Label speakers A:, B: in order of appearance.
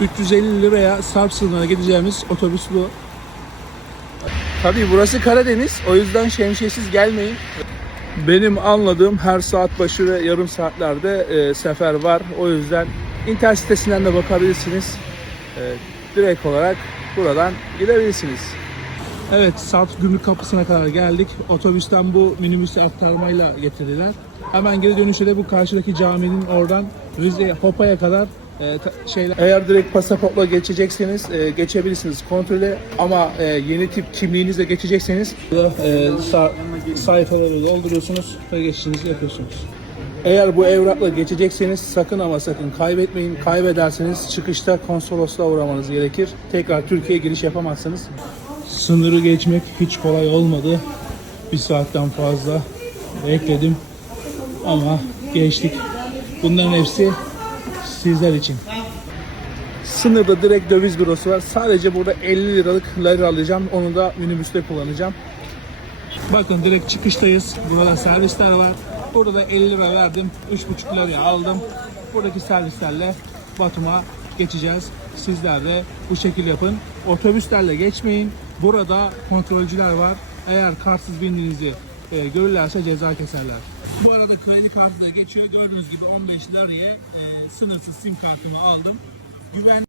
A: 350 liraya Sarp sınırına gideceğimiz otobüs bu. Tabii burası Karadeniz. O yüzden şemsiyesiz gelmeyin. Benim anladığım her saat başı ve yarım saatlerde e, sefer var. O yüzden internet sitesinden de bakabilirsiniz. E, direkt olarak buradan gidebilirsiniz. Evet, Sarp gümrük kapısına kadar geldik. Otobüsten bu minibüsü aktarmayla getirdiler. Hemen geri dönüşte de bu karşıdaki caminin oradan Rize Hopa'ya kadar e, ta- şeyler. Eğer direkt pasaportla geçecekseniz e, geçebilirsiniz kontrole ama e, yeni tip kimliğinizle geçecekseniz e, sa- sayfaları dolduruyorsunuz ve geçişinizi yapıyorsunuz. Eğer bu evrakla geçecekseniz sakın ama sakın kaybetmeyin. Kaybederseniz çıkışta konsolosluğa uğramanız gerekir. Tekrar Türkiye'ye giriş yapamazsınız. Sınırı geçmek hiç kolay olmadı. Bir saatten fazla bekledim ama geçtik. Bunların hepsi sizler için. Sınırda direkt döviz bürosu var. Sadece burada 50 liralık lira alacağım. Onu da minibüste kullanacağım. Bakın direkt çıkıştayız. Burada servisler var. Burada da 50 lira verdim. 3,5 liraya aldım. Buradaki servislerle Batum'a geçeceğiz. Sizler de bu şekil yapın. Otobüslerle geçmeyin. Burada kontrolcüler var. Eğer kartsız bindiğinizi e, görürlerse ceza keserler. Bu arada kredi kartı da geçiyor. Gördüğünüz gibi 15 liraya e, sınırsız sim kartımı aldım. Güven